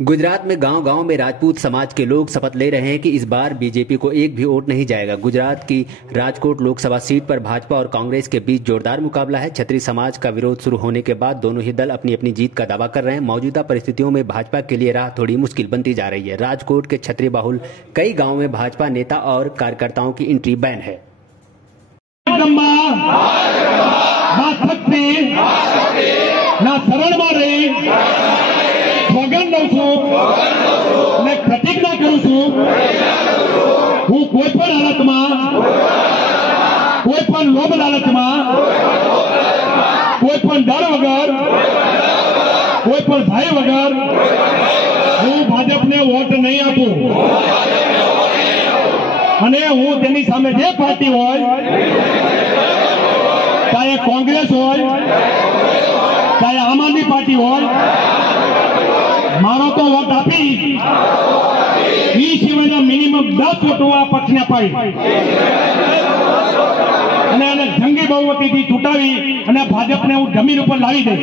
गुजरात में गांव-गांव में राजपूत समाज के लोग शपथ ले रहे हैं कि इस बार बीजेपी को एक भी वोट नहीं जाएगा। गुजरात की राजकोट लोकसभा सीट पर भाजपा और कांग्रेस के बीच जोरदार मुकाबला है। क्षत्रिय समाज का विरोध शुरू होने के बाद दोनों ही दल अपनी अपनी जीत का दावा कर रहे हैं। मौजूदा परिस्थितियों में भाजपा के लिए राह थोड़ी मुश्किल बनती जा रही है। राजकोट के क्षत्रिय बाहुल कई गाँव में भाजपा नेता और कार्यकर्ताओं की एंट्री बैन है। प्रतिज्ञा करू छू हूँ कोईपण हालत में कोईपण लोभ लालच में कोईपण डर वगर कोईपण भय वगर हूँ भाजपने वोट नहीं आपू अने हूँ तेनी सामे जे पार्टी होय चाहे कांग्रेस होय चाहे आम आदमी पार्टी होय मारो तो वोट आपी सिवाय मिनिमम 10 वोटो आ पक्ष ने पाई जंगी बहुमती थी चूंटावी भाजप ने जमीन पर लावी दे।